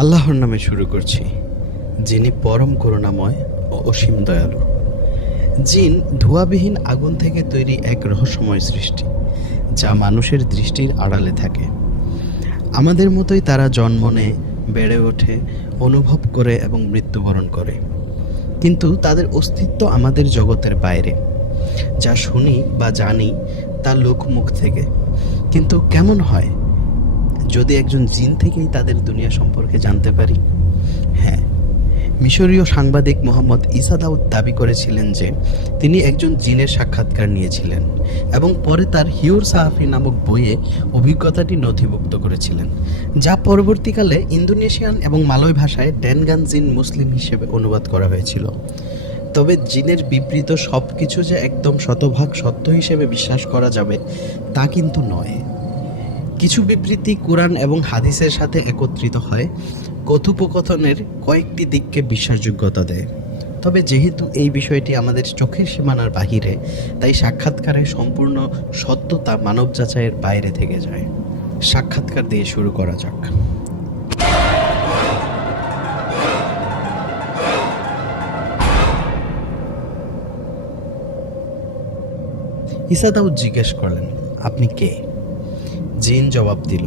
আল্লাহর নামে শুরু করছি, যিনি পরম করুণাময় ও অসীম দয়ালু। জিন ধোঁয়াবিহীন আগুন থেকে তৈরি এক রহস্যময় সৃষ্টি, যা মানুষের দৃষ্টির আড়ালে থাকে। আমাদের মতোই তারা জন্ম নেয়, বেড়ে ওঠে, অনুভব করে এবং মৃত্যুবরণ করে। কিন্তু তাদের অস্তিত্ব আমাদের জগতের বাইরে। যা শুনি বা জানি তা লোকমুখ থেকে। কিন্তু কেমন হয় যদি একজন জিন থেকেই তাদের দুনিয়া সম্পর্কে জানতে পারি? হ্যাঁ, মিশরীয় সাংবাদিক মোহাম্মদ ঈসা দাউদ দাবি করেছিলেন যে তিনি একজন জিনের সাক্ষাৎকার নিয়েছিলেন এবং পরে তার হিউর সাহাফি নামক বইয়ে অভিজ্ঞতাটি নথিভুক্ত করেছিলেন, যা পরবর্তীকালে ইন্দোনেশিয়ান এবং মালয় ভাষায় ডেনগান জিন মুসলিম হিসেবে অনুবাদ করা হয়েছিল। তবে জিনের বিবৃত সব কিছু যে একদম শতভাগ সত্য হিসেবে বিশ্বাস করা যাবে তা কিন্তু নয়। কিছু বিবৃতি কুরআন এবং হাদিসের সাথে একত্রিত হয়, কথোপকথনের কয়েকটি দিককে বিশ্বাসযোগ্যতা দেয়। তবে যেহেতু এই বিষয়টি আমাদের চোখের সীমানার বাহিরে, তাই সাক্ষাৎকারের সম্পূর্ণ সত্যতা মানব যাচাইয়ের বাইরে থেকে যায়। সাক্ষাৎকার দিয়ে শুরু করা যাক। ঈসা দাউদ জিজ্ঞেস করলেন, আপনি কে? জিন জবাব দিল,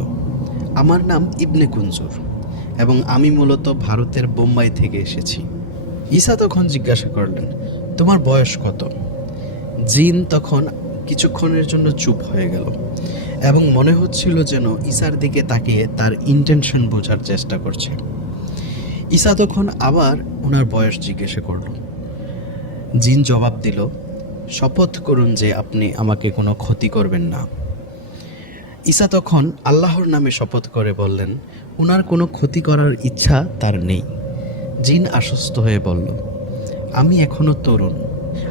আমার নাম ইবনে কুনজুর এবং আমি মূলত ভারতের বোম্বাই থেকে এসেছি। ঈসা তখন জিজ্ঞাসা করলেন, তোমার বয়স কত? জিন তখন কিছুক্ষণের জন্য চুপ হয়ে গেল এবং মনে হচ্ছিল যেন ঈসার দিকে তাকিয়ে তার ইন্টেনশন বোঝার চেষ্টা করছে। ঈসা তখন আবার ওনার বয়স জিজ্ঞাসা করল। জিন জবাব দিল, শপথ করুন যে আপনি আমাকে কোনো ক্ষতি করবেন না। ঈসা তখন আল্লাহর নামে শপথ করে বললেন, ওনার কোনো ক্ষতি করার ইচ্ছা তার নেই। জিন আশ্বস্ত হয়ে বলল, আমি এখনও তরুণ।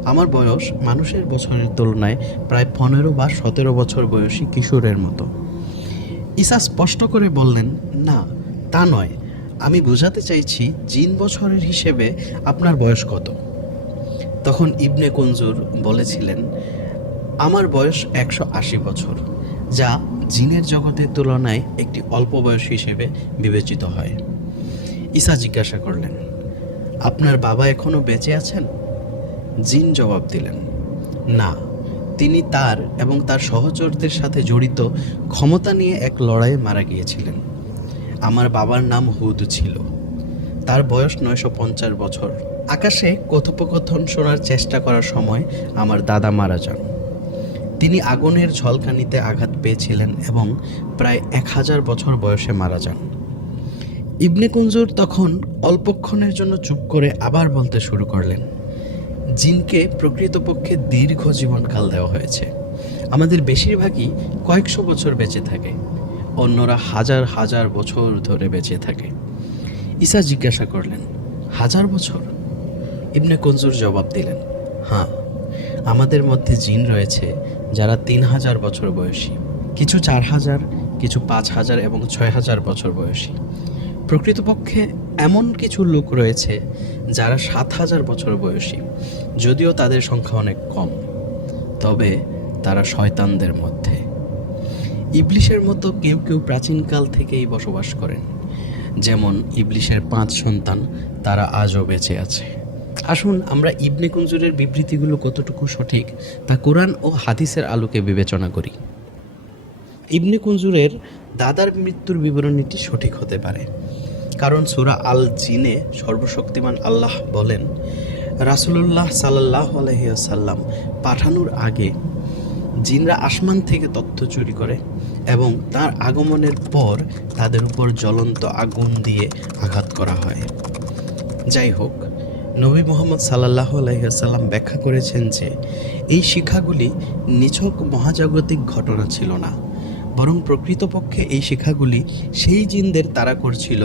আমার বয়স মানুষের বছরের তুলনায় প্রায় 15 বা 17 বছর বয়সী কিশোরের মতো। ঈসা স্পষ্ট করে বললেন, না, তা নয়, আমি বোঝাতে চাইছি জিন বছরের হিসেবে আপনার বয়স কত? তখন ইবনে কুনজুর বলেছিলেন, আমার বয়স 180 বছর, যা জিনের জগতের তুলনায় একটি অল্প বয়স হিসেবে বিবেচিত হয়। ঈসা জিজ্ঞাসা করলেন, আপনার বাবা এখনও বেঁচে আছেন? জিন জবাব দিলেন, না, তিনি তার এবং তার সহচরদের সাথে জড়িত ক্ষমতা নিয়ে এক লড়াইয়ে মারা গিয়েছিলেন। আমার বাবার নাম হুদ ছিল। তার বয়স 950 বছর। আকাশে কথোপকথন শোনার চেষ্টা করার সময় আমার দাদা মারা যান। তিনি আগুনের ঝলকানিতে আঘাত পেয়েছিলেন এবং প্রায় 1000 বছর বয়সে মারা যান। ইবনে কুনজুর তখন অল্পক্ষণের জন্য চুপ করে আবার বলতে শুরু করলেন, জিনকে প্রকৃতপক্ষে দীর্ঘ জীবনকাল দেওয়া হয়েছে। আমাদের বেশিরভাগই কয়েকশো বছর বেঁচে থাকে, অন্যরা হাজার হাজার বছর ধরে বেঁচে থাকে। ঈসা জিজ্ঞাসা করলেন, 1000 বছর? ইবনে কুনজুর জবাব দিলেন, হ্যাঁ, আমাদের মধ্যে জিন রয়েছে যারা 3000 বছর বয়সী, কিছু 4000, কিছু 5000 এবং 6000 বছর বয়সী। প্রকৃতপক্ষে এমন কিছু লোক রয়েছে যারা 7000 বছর বয়সী, যদিও তাদের সংখ্যা অনেক কম। তবে তারা শয়তানদের মধ্যে। ইবলিশের মতো কেউ কেউ প্রাচীনকাল থেকেই বসবাস করেন। যেমন ইবলিশের 5 সন্তান, তারা আজও বেঁচে আছে। আসুন আমরা ইবনে কুনজুরের বিবৃতিগুলো কতটুকু সঠিক তা কোরআন ও হাদিসের আলোকে বিবেচনা করি। ইবনে কুনজুরের দাদার মৃত্যুর বিবরণীটি সঠিক হতে পারে, কারণ সূরা আল জিনে সর্বশক্তিমান আল্লাহ বলেন, রাসূলুল্লাহ সাল্লাল্লাহু আলাইহি ওয়াসাল্লাম পাঠানোর আগে জিনরা আসমান থেকে তথ্য চুরি করে এবং তার আগমনের পর তাদের উপর জ্বলন্ত আগুন দিয়ে আঘাত করা হয়। যাই হোক, নবী মুহাম্মদ সাল্লাল্লাহু আলাইহি ওয়াসাল্লাম ব্যাখ্যা করেছেন যে এই শিক্ষাগুলি নিছক মহাজাগতিক ঘটনা ছিল না, বরং প্রকৃতপক্ষে এই শিক্ষাগুলি সেই জিনদের তাড়া করছিল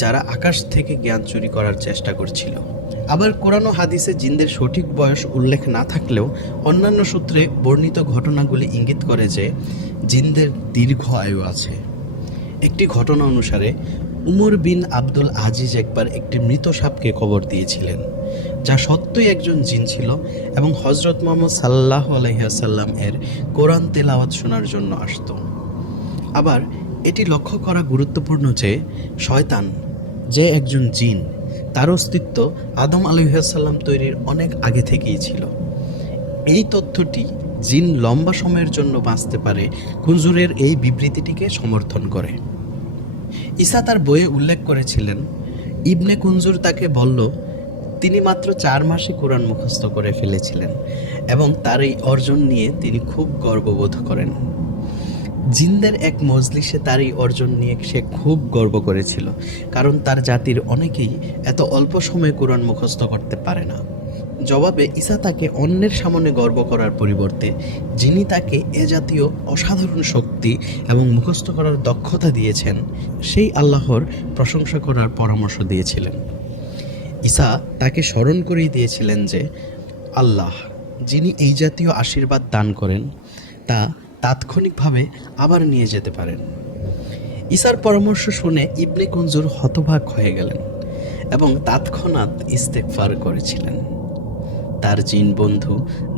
যারা আকাশ থেকে জ্ঞান চুরি করার চেষ্টা করছিল। আবার কোরআন ও হাদিসে জিনদের সঠিক বয়স উল্লেখ না থাকলেও অন্যান্য সূত্রে বর্ণিত ঘটনাগুলি ইঙ্গিত করে যে জিনদের দীর্ঘ আয়ু আছে। একটি ঘটনা অনুসারে উমর বিন আব্দুল আজিজ একবার একটি মৃত সাপকে কবর দিয়েছিলেন, যা সত্যই একজন জিন ছিল এবং হযরত মুহাম্মদ সাল্লাল্লাহু আলাইহি ওয়াসাল্লাম এর কোরআন তেলাওয়াত শোনার জন্য আসত। আবার এটি লক্ষ্য করা গুরুত্বপূর্ণ যে শয়তান যে একজন জিন, তার অস্তিত্ব আদম আলাইহিসসালাম তৈরির অনেক আগে থেকেই ছিল। এই তথ্যটি জিন লম্বা সময়ের জন্য বাঁচতে পারে কুনজুরের এই বিবৃতিটিকে সমর্থন করে। ঈসা তার বইয়ে উল্লেখ করেছিলেন, ইবনে কুনজুর তাকে বলল তিনি মাত্র 4 মাসে কোরআন মুখস্থ করে ফেলেছিলেন এবং তার এই অর্জন নিয়ে তিনি খুব গর্ববোধ করেন। জিনদের এক মজলিসে তার এই অর্জন নিয়ে সে খুব গর্ব করেছিল, কারণ তার জাতির অনেকেই এত অল্প সময়ে কোরআন মুখস্থ করতে পারে না। জবাবে ঈসা তাকে অন্যের সামনে গর্ব করার পরিবর্তে যিনি তাকে এ জাতীয় অসাধারণ শক্তি এবং মুখস্থ করার দক্ষতা দিয়েছেন সেই আল্লাহর প্রশংসা করার পরামর্শ দিয়েছিলেন। ঈসা তাকে স্মরণ করিয়ে দিয়েছিলেন যে আল্লাহ যিনি এই জাতীয় আশীর্বাদ দান করেন তা তাৎক্ষণিকভাবে আবার নিয়ে যেতে পারেন। ঈসার পরামর্শ শুনে ইবনে কুনজুর হতবাক হয়ে গেলেন এবং তৎক্ষণাৎ ইস্তেগফার করেছিলেন। তার জিন বন্ধু,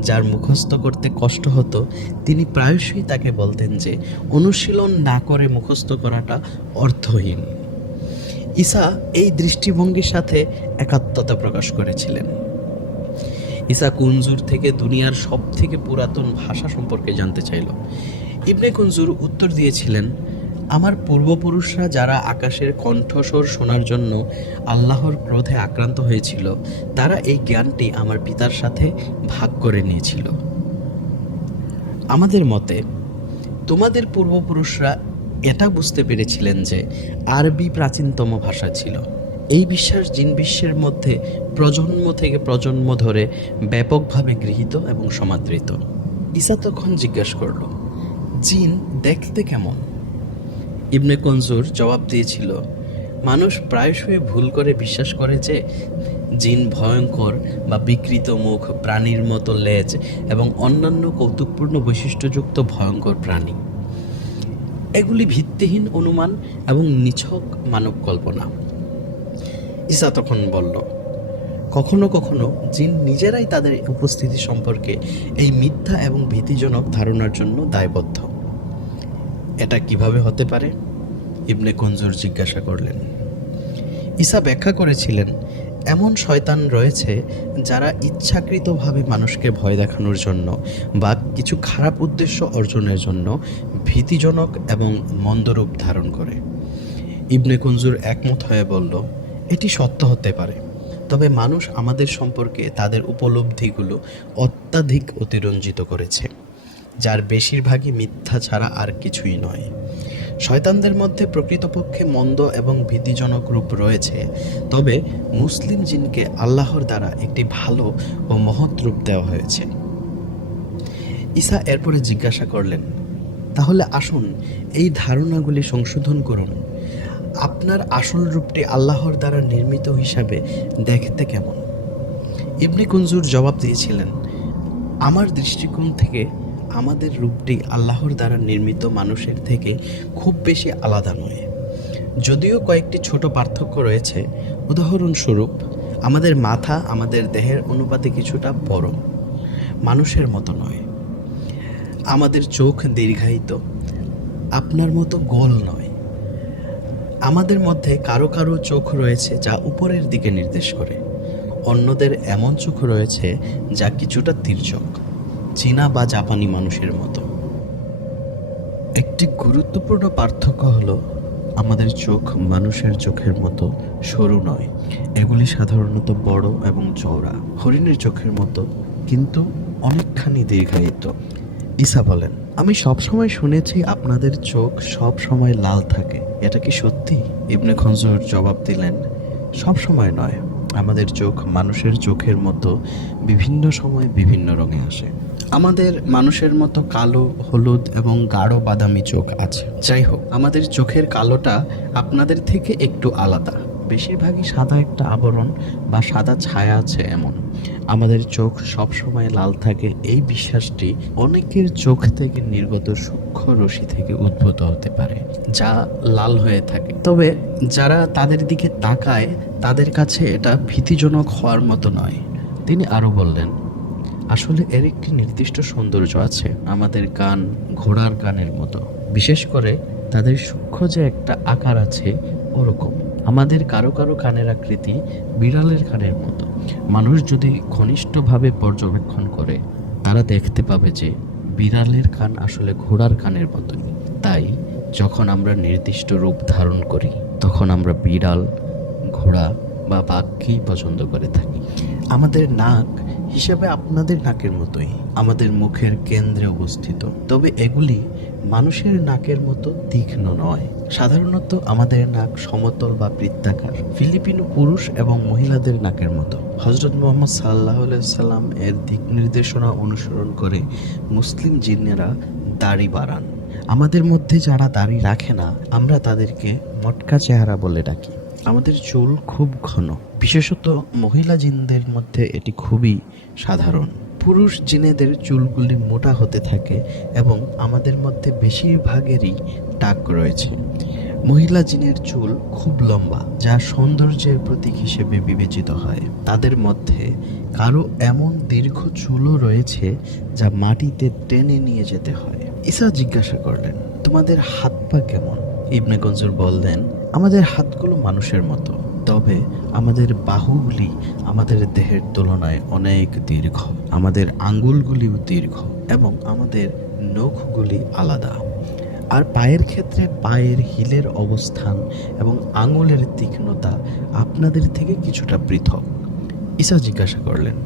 যার মুখস্থ করতে কষ্ট হতো, তিনি প্রায়শই তাকে বলতেন যে অনুশীলন না করে মুখস্থ করাটা অর্থহীন। ঈসা এই দৃষ্টিভঙ্গির সাথে একাত্মতা প্রকাশ করেছিলেন। ঈসা কুনজুর থেকে দুনিয়ার সব থেকে পুরাতন ভাষা সম্পর্কে জানতে চাইল। ইবনে কুনজুর উত্তর দিয়েছিলেন, আমার পূর্বপুরুষরা যারা আকাশের কণ্ঠস্বর শোনার জন্য আল্লাহর ক্রোধে আক্রান্ত হয়েছিল, তারা এই জ্ঞানটি আমার পিতার সাথে ভাগ করে নিয়েছিল। আমাদের মতে তোমাদের পূর্বপুরুষরা এটা বুঝতে পেরেছিলেন যে আরবি প্রাচীনতম ভাষা ছিল। এই বিশ্বাস জিন বিশ্বের মধ্যে প্রজন্ম থেকে প্রজন্ম ধরে ব্যাপকভাবে গৃহীত এবং সমাদৃত। ঈসা তখন জিজ্ঞাসা করল, জিন দেখতে কেমন? ইবনে কুনজুর জবাব দিয়েছিল, মানুষ প্রায়শই ভুল করে বিশ্বাস করে যে জিন ভয়ঙ্কর বা বিকৃত মুখ, প্রাণীর মতো লেজ এবং অন্যান্য কৌতুকপূর্ণ বৈশিষ্ট্যযুক্ত ভয়ঙ্কর প্রাণী। এগুলি ভিত্তিহীন অনুমান এবং নিছক মানব কল্পনা। ঈসা তখন বলল, কখনো কখনো জিন নিজেরাই তাদের উপস্থিতি সম্পর্কে এই মিথ্যা এবং ভীতিজনক ধারণার জন্য দায়বদ্ধ। এটা কিভাবে হতে পারে? ইবনে কুনজুর জিজ্ঞাসা করলেন। ঈসা ব্যাখ্যা করেছিলেন, এমন শয়তান রয়েছে যারা ইচ্ছাকৃতভাবে মানুষকে ভয় দেখানোর জন্য বা কিছু খারাপ উদ্দেশ্য অর্জনের জন্য ভীতিজনক এবং মন্দরূপ ধারণ করে। ইবনে কুনজুর একমত হয়ে বলল, এটি সত্য হতে পারে, তবে মানুষ আমাদের সম্পর্কে তাদের উপলব্ধিগুলো অত্যাধিক অতিরঞ্জিত করেছে, যার বেশিরভাগই মিথ্যা ছাড়া আর কিছুই নয়। শয়তানদের মধ্যে প্রকৃতপক্ষে মন্দ এবং ভীতিজনক রূপ রয়েছে, তবে মুসলিম জিনকে আল্লাহর দ্বারা একটি ভালো ও মহৎ রূপ দেওয়া হয়েছে। ঈসা এরপরে জিজ্ঞাসা করলেন, তাহলে আসুন এই ধারণাগুলি সংশোধন করুন। আপনার আসল রূপটি আল্লাহর দ্বারা নির্মিত হিসাবে দেখতে কেমন? ইবনে কুনজুর জবাব দিয়েছিলেন, আমার দৃষ্টিকোণ থেকে আমাদের রূপটি আল্লাহর দ্বারা নির্মিত মানুষের থেকে খুব বেশি আলাদা নয়, যদিও কয়েকটি ছোট পার্থক্য রয়েছে। উদাহরণস্বরূপ, আমাদের মাথা আমাদের দেহের অনুপাতে কিছুটা বড়, মানুষের মতো নয়। আমাদের চোখ দীর্ঘায়িত, আপনার মতো গোল নয়। আমাদের মধ্যে কারো কারো চোখ রয়েছে যা উপরের দিকে নির্দেশ করে, অন্যদের এমন চোখ রয়েছে যা কিছুটা তির্যক, চীনা বা জাপানি মানুষের মতো। একটি গুরুত্বপূর্ণ পার্থক্য হলো আমাদের চোখ মানুষের চোখের মতো সরু নয়, এগুলি সাধারণত বড় এবং চওড়া, হরিণের চোখের মতো, কিন্তু অনেকখানি দীর্ঘায়িত। ঈসা বলেন, আমি সবসময় শুনেছি আপনাদের চোখ সব সময় লাল থাকে, এটা কি সত্যি? ইবনে কুনজুর জবাব দিলেন, সব সময় নয়, আমাদের চোখ মানুষের চোখের মতো বিভিন্ন সময় বিভিন্ন রঙে আসে। আমাদের মানুষের মতো কালো, হলুদ এবং গাঢ় বাদামি চোখ আছে। যাই হোক, আমাদের চোখের কালোটা আপনাদের থেকে একটু আলাদা, বেশিরভাগই সাদা একটা আবরণ বা সাদা ছায়া আছে এমন। আমাদের চোখ সবসময় লাল থাকে, এই বিশ্বাসটি অনেকের চোখ থেকে নির্গত সূক্ষ্ম রশ্মি থেকে উদ্ভূত হতে পারে, যা লাল হয়ে থাকে। তবে যারা তাদের দিকে তাকায় তাদের কাছে এটা ভীতিজনক হওয়ার মতো নয়। তিনি আরও বললেন, আসলে এর একটি নির্দিষ্ট সৌন্দর্য আছে। আমাদের কান ঘোড়ার কানের মতো, বিশেষ করে তাদের সূক্ষ্ম যে একটা আকার আছে ওরকম। আমাদের কারো কারো কানের আকৃতি বিড়ালের কানের মতো। মানুষ যদি ঘনিষ্ঠভাবে পর্যবেক্ষণ করে তারা দেখতে পাবে যে বিড়ালের কান আসলে ঘোড়ার কানের মতোই। তাই যখন আমরা নির্দিষ্ট রূপ ধারণ করি তখন আমরা বিড়াল, ঘোড়া বা বাঘকেই পছন্দ করে থাকি। আমাদের নাক হিসাবে আপনাদের নাকের মতোই আমাদের মুখের কেন্দ্রে অবস্থিত, তবে এগুলি মানুষের নাকের মতো তীক্ষ্ণ নয়। সাধারণত আমাদের নাক সমতল বা বৃত্তাকার, ফিলিপিনো পুরুষ এবং মহিলাদের নাকের মতো। হযরত মুহাম্মদ সাল্লাল্লাহু আলাইহি সাল্লাম এর দিক নির্দেশনা অনুসরণ করে মুসলিম জিন্নেরা দাড়ি বাড়ান। আমাদের মধ্যে যারা দাড়ি রাখে না আমরা তাদেরকে মটকা চেহারা বলে ডাকি। আমাদের চুল খুব ঘন, বিশেষত মহিলা জিনদের মধ্যে এটি খুবই সাধারণ। পুরুষ জিনেদের চুলগুলি মোটা হতে থাকে এবং আমাদের মধ্যে বেশিরভাগেরই টাক রয়েছে। মহিলা জিনের চুল খুব লম্বা, যা সৌন্দর্যের প্রতীক হিসেবে বিবেচিত হয়। তাদের মধ্যে কারো এমন দীর্ঘ চুলও রয়েছে যা মাটিতে টেনে নিয়ে যেতে হয়। ঈসা জিজ্ঞাসা করলেন, তোমাদের হাত পা কেমন? ইবনে গঞ্জুর বললেন, আমাদের হাতগুলো মানুষের মতো, তবে আমাদের বাহুগুলি আমাদের দেহের তুলনায় অনেক দীর্ঘ। আমাদের আঙ্গুলগুলিও দীর্ঘ এবং আমাদের নখগুলি আলাদা। আর পায়ের ক্ষেত্রে পায়ের হিলের অবস্থান এবং আঙুলের তীক্ষ্ণতা আপনাদের থেকে কিছুটা পৃথক। ঈসা জিজ্ঞাসা করলেন,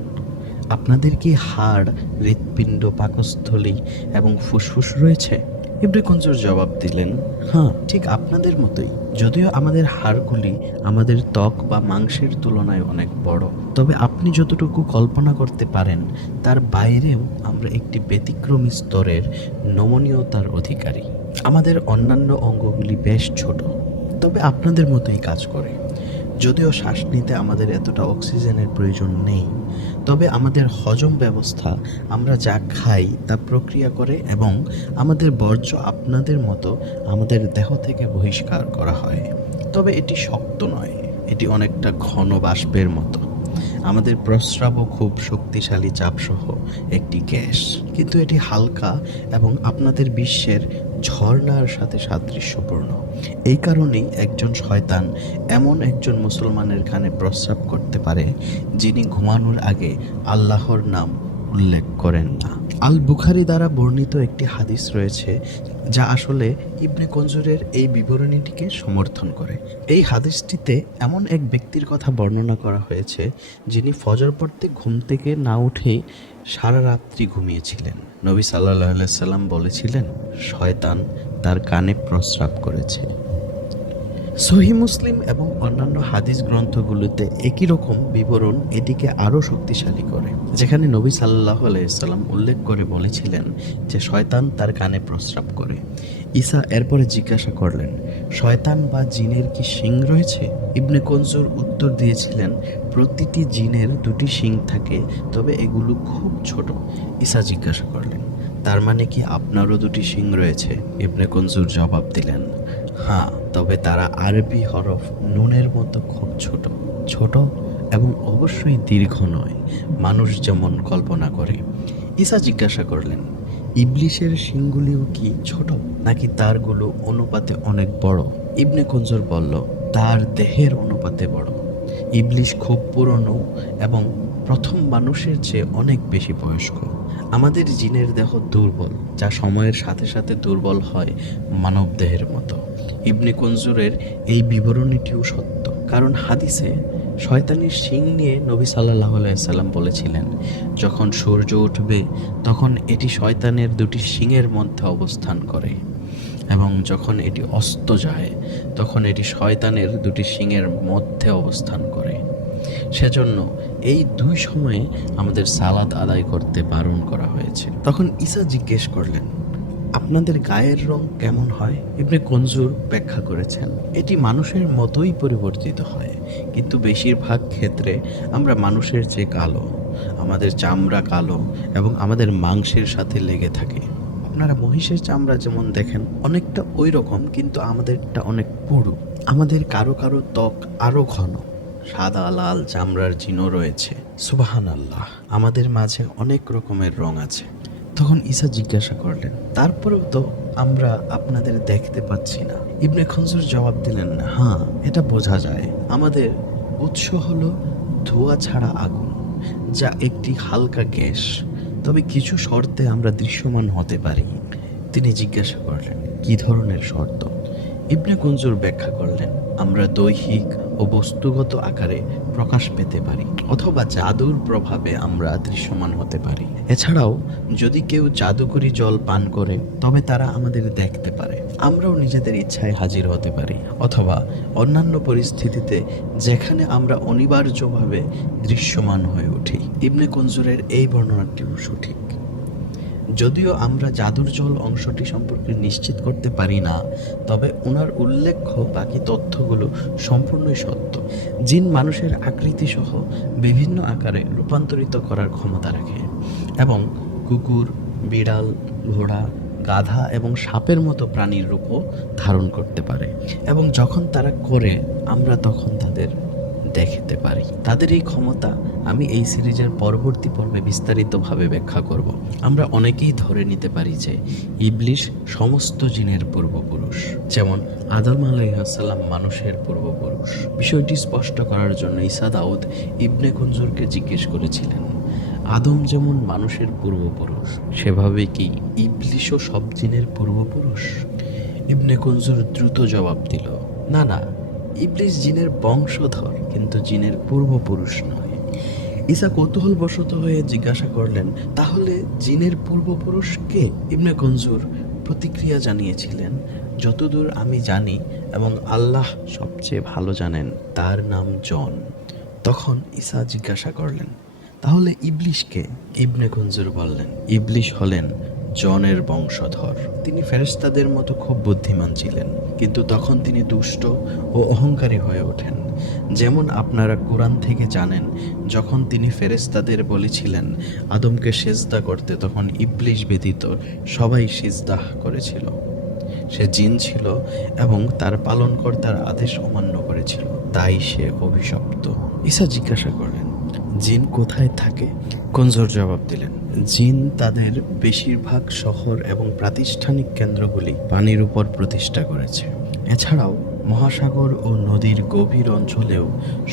আপনাদের কি হাড়, হৃৎপিণ্ড, পাকস্থলী এবং ফুসফুস রয়েছে? ইবনে গঞ্জুর জবাব দিলেন, হ্যাঁ, ঠিক আপনাদের মতোই, যদিও আমাদের হাড়গুলি আমাদের ত্বক বা মাংসের তুলনায় অনেক বড়। তবে আপনি যতটুকু কল্পনা করতে পারেন তার বাইরেও আমরা একটি ব্যতিক্রমী স্তরের নমনীয়তার অধিকারী। আমাদের অন্যান্য অঙ্গগুলি বেশ ছোট, তবে আপনাদের মতোই কাজ করে। যদিও শ্বাস নিতে আমাদের এতটা অক্সিজেনের প্রয়োজন নেই, তবে আমাদের হজম ব্যবস্থা আমরা যা খাই তা প্রক্রিয়া করে এবং আমাদের বর্জ্য আপনাদের মতো আমাদের দেহ থেকে বহিষ্কার করা হয়। তবে এটি শক্ত নয়, এটি অনেকটা ঘন বাষ্পের মতো। আমাদের প্রস্রাবও খুব শক্তিশালী চাপসহ একটি গ্যাস, কিন্তু এটি হালকা এবং আপনাদের বিশ্বের ঝর্ণার সাথে সাদৃশ্যপূর্ণ। এই কারণেই একজন শয়তান এমন একজন মুসলমানের কানে প্রস্রাব করতে পারে যিনি ঘুমানোর আগে আল্লাহর নাম উল্লেখ করেন না। আল বুখারী দ্বারা বর্ণিত একটি হাদিস রয়েছে যা আসলে ইবনে গঞ্জুরের এই বিবরণীটিকে সমর্থন করে। এই হাদিসটিতে এমন এক ব্যক্তির কথা বর্ণনা করা হয়েছে যিনি ফজর পড়তে ঘুম থেকে না উঠেই সারা রাত্রি ঘুমিয়েছিলেন। নবী সাল্লাল্লাহু আলাইহি সাল্লাম বলেছিলেন, শয়তান তার কানে প্রস্রাব করেছে। সহিহ মুসলিম এবং অন্যান্য হাদিস গ্রন্থগুলোতে একই রকম বিবরণ এটিকে আরও শক্তিশালী করে, যেখানে নবী সাল্লাল্লাহু আলাইহি সাল্লাম উল্লেখ করে বলেছিলেন যে শয়তান তার কানে প্রস্রাব করে। ঈসা এরপরে জিজ্ঞাসা করলেন, শয়তান বা জিনের কি শিং রয়েছে? ইবনে গঞ্জুর উত্তর দিয়েছিলেন, প্রতিটি জিনের দুটি শিং থাকে, তবে এগুলো খুব ছোট। ঈসা জিজ্ঞাসা করলেন, তার মানে কি আপনারও দুটি শিং রয়েছে? ইবনে গঞ্জুর জবাব দিলেন, হ্যাঁ, তবে তারা আরবি হরফ নুনের মতো খুব ছোট ছোট এবং অবশ্যই দীর্ঘ নয়, মানুষ যেমন কল্পনা করে। ঈসা জিজ্ঞাসা করলেন, ইবলিশের শিংগুলিও কি ছোট নাকি তারগুলো অনুপাতে অনেক বড়? ইবনে গঞ্জুর বলল, তার দেহের অনুপাতে বড়। ইবলিশ খুব পুরনো এবং প্রথম মানুষের চেয়ে অনেক বেশি বয়স্ক। আমাদের জিনের দেহ দুর্বল, যা সময়ের সাথে সাথে দুর্বল হয় মানব দেহের মতো। ইবনে গঞ্জুরের এই বিবরণীটিও সত্য, কারণ হাদিসে শয়তানের শিং নিয়ে নবী সাল্লাল্লাহু আলাইহি সাল্লাম বলেছিলেন, যখন সূর্য উঠবে তখন এটি শয়তানের দুটি শিংয়ের মধ্যে অবস্থান করে এবং যখন এটি অস্ত যায় তখন এটি শয়তানের দুটি শিংয়ের মধ্যে অবস্থান করে। সেজন্য এই দুই সময়ে আমাদের সালাত আদায় করতে বারণ করা হয়েছে। তখন ঈসা জিজ্ঞেস করলেন, আপনাদের গায়ের রং কেমন হয়? ইবনে গঞ্জুর ব্যাখ্যা করেছেন, এটি মানুষের মতোই পরিবর্তিত হয়, কিন্তু বেশিরভাগ ক্ষেত্রে আমরা মানুষের চেয়ে কালো। আমাদের চামড়া কালো এবং আমাদের মাংসের সাথে লেগে থাকে। আপনারা মহিষের চামড়া যেমন দেখেন অনেকটা ওই রকম, কিন্তু আমাদেরটা অনেক পুরু। আমাদের কারো কারো ত্বক আরো ঘন, সাদা লাল চামড়ার চিহ্ন রয়েছে। সুবহানাল্লাহ, আমাদের মাঝে অনেক রকমের রং আছে। তখন ঈসা জিজ্ঞাসা করলেন, তারপরেও তো আমরা আপনাদের দেখতে পাচ্ছি না। ইবনে খনজুর জবাব দিলেন, হ্যাঁ, এটা বোঝা যায়। আমাদের উৎস হলো ধোঁয়া ছাড়া আগুন, যা একটি হালকা গ্যাস, তবে কিছু শর্তে আমরা দৃশ্যমান হতে পারি। তিনি জিজ্ঞাসা করলেন, কি ধরনের শর্ত? ইবনে কুনজুর ব্যাখ্যা করলেন, আমরা দৈহিক ও বস্তুগত আকারে প্রকাশ পেতে পারি, অথবা জাদুর প্রভাবে আমরা দৃশ্যমান হতে পারি। এছাড়াও যদি কেউ জাদুকরি জল পান করে তবে তারা আমাদের দেখতে পারে। আমরাও নিজেদের ইচ্ছায় হাজির হতে পারি, অথবা অন্যান্য পরিস্থিতিতে যেখানে আমরা অনিবার্যভাবে দৃশ্যমান হয়ে উঠি। ইবনে কুনজুরের এই বর্ণনাটিও সঠিক। যদিও আমরা জাদুর জল অংশটি সম্পর্কে নিশ্চিত করতে পারি না, তবে ওনার উল্লেখ্য বাকি তথ্যগুলো সম্পূর্ণই সত্য। জিন মানুষের আকৃতি সহ বিভিন্ন আকারে রূপান্তরিত করার ক্ষমতা রাখে এবং কুকুর, বিড়াল, ঘোড়া, গাধা এবং সাপের মতো প্রাণীর রূপও ধারণ করতে পারে, এবং যখন তারা করে আমরা তখন তাদের দেখতে পারি। তাদের এই ক্ষমতা আমি এই সিরিজের পরবর্তী পর্বে বিস্তারিতভাবে ব্যাখ্যা করব। আমরা অনেকেই ধরে নিতে পারি যে ইবলিশ সমস্ত জিনের পূর্বপুরুষ, যেমন আদম আলাইহিস সালাম মানুষের পূর্বপুরুষ। বিষয়টি স্পষ্ট করার জন্য ঈসা দাউদ ইবনে কুনজুরকে জিজ্ঞেস করেছিলেন, আদম যেমন মানুষের পূর্বপুরুষ, সেভাবে কি ইবলিশও সব জিনের পূর্বপুরুষ? ইবনে কুনজুর দ্রুত জবাব দিল, না না, ইবলিশ জিনের বংশধর, কিন্তু জিনের পূর্বপুরুষ নয়। ঈসা কৌতূহলবশত হয়ে জিজ্ঞাসা করলেন, তাহলে জিনের পূর্বপুরুষ কে? ইবনে কুনজুর প্রতিক্রিয়া জানিয়েছিলেন, যতদূর আমি জানি এবং আল্লাহ সবচেয়ে ভালো জানেন, তার নাম জন। তখন ঈসা জিজ্ঞাসা করলেন, তাহলে ইবলিশ কে? ইবনে কুনজুর বললেন, ইবলিশ হলেন জনের বংশধর। তিনি ফেরেশতাদের মতো খুব বুদ্ধিমান ছিলেন, কিন্তু তখন তিনি দুষ্ট ও অহংকারী হয়ে ওঠেন। যেমন আপনারা কোরআন থেকে জানেন, যখন তিনি ফেরেশতাদের বলেছিলেন আদমকে সিজদা করতে, তখন ইবলিশ ব্যতীত সবাই সিজদা করেছিল। সে জিন ছিল এবং তার পালনকর্তার আদেশ অমান্য করেছিল, তাই সে অভিশপ্ত। ঈসা জিজ্ঞাসা করলেন, জিন কোথায় থাকে? কুনজুর জবাব দিলেন, জিন তাদের বেশিরভাগ শহর এবং প্রাতিষ্ঠানিক কেন্দ্রগুলি পানির উপর প্রতিষ্ঠা করেছে। এছাড়াও মহাসাগর ও নদীর গভীর অঞ্চলেও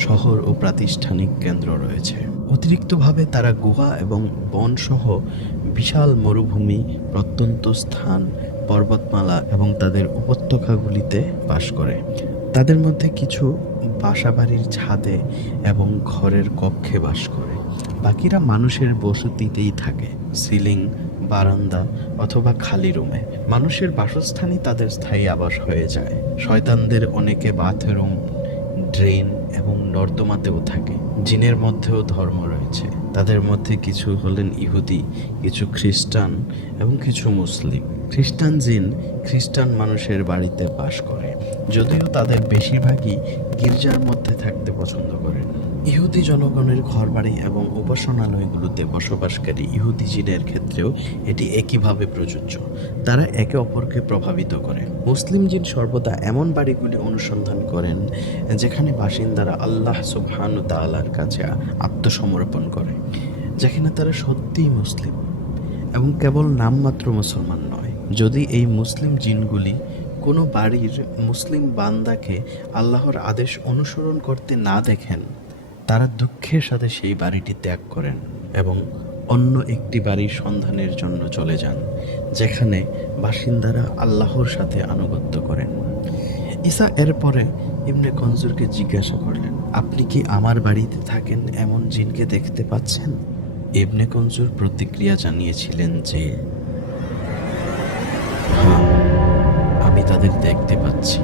শহর ও প্রাতিষ্ঠানিক কেন্দ্র রয়েছে। অতিরিক্তভাবে তারা গুহা এবং বনসহ বিশাল মরুভূমি, প্রত্যন্ত স্থান, পর্বতমালা এবং তাদের উপত্যকাগুলিতে বাস করে। তাদের মধ্যে কিছু বাসাবাড়ির ছাদে এবং ঘরের কক্ষে বাস করে। বাকিরা মানুষের বসতিতেই থাকে, সিলিং, বারান্দা অথবা খালি রুমে। মানুষের বাসস্থানই তাদের স্থায়ী আবাস হয়ে যায়। শয়তানদের অনেকে বাথরুম, ড্রেন এবং নর্দমাতেও থাকে। জিনের মধ্যেও ধর্ম রয়েছে। তাদের মধ্যে কিছু হলেন ইহুদি, কিছু খ্রিস্টান এবং কিছু মুসলিম। খ্রিস্টান জিন খ্রিস্টান মানুষের বাড়িতে বাস করে, যদিও তাদের বেশিরভাগই গির্জার মধ্যে থাকতে পছন্দ করেন। ইহুদি জনগণের ঘরবাড়ি এবং উপাসনালয়গুলোতে বসবাসকারী ইহুদি জিনের ক্ষেত্রেও এটি একইভাবে প্রযোজ্য। তারা একে অপরকে প্রভাবিত করে। মুসলিম জিন সর্বদা এমন বাড়িগুলি অনুসন্ধান করেন যেখানে বাসিন্দারা আল্লাহ সুবহানাহু ওয়া তাআলার কাছে আত্মসমর্পণ করে, যেখানে তারা সত্যিই মুসলিম এবং কেবল নামমাত্র মুসলমান নয়। যদি এই মুসলিম জিনগুলি কোনো বাড়ির মুসলিম বান্দাকে আল্লাহর আদেশ অনুসরণ করতে না দেখেন, তারা দুঃখের সাথে সেই বাড়িটি ত্যাগ করেন এবং অন্য একটি বাড়ির সন্ধানের জন্য চলে যান, যেখানে বাসিন্দারা আল্লাহর সাথে আনুগত্য করেন। ঈসা এরপরে ইবনে কুনজুরকে জিজ্ঞাসা করলেন, আপনি কি আমার বাড়িতে থাকেন এমন জিনকে দেখতে পাচ্ছেন? ইবনে কুনজুর প্রতিক্রিয়া জানিয়েছিলেন যে, হ্যাঁ, আমি তাদের দেখতে পাচ্ছি।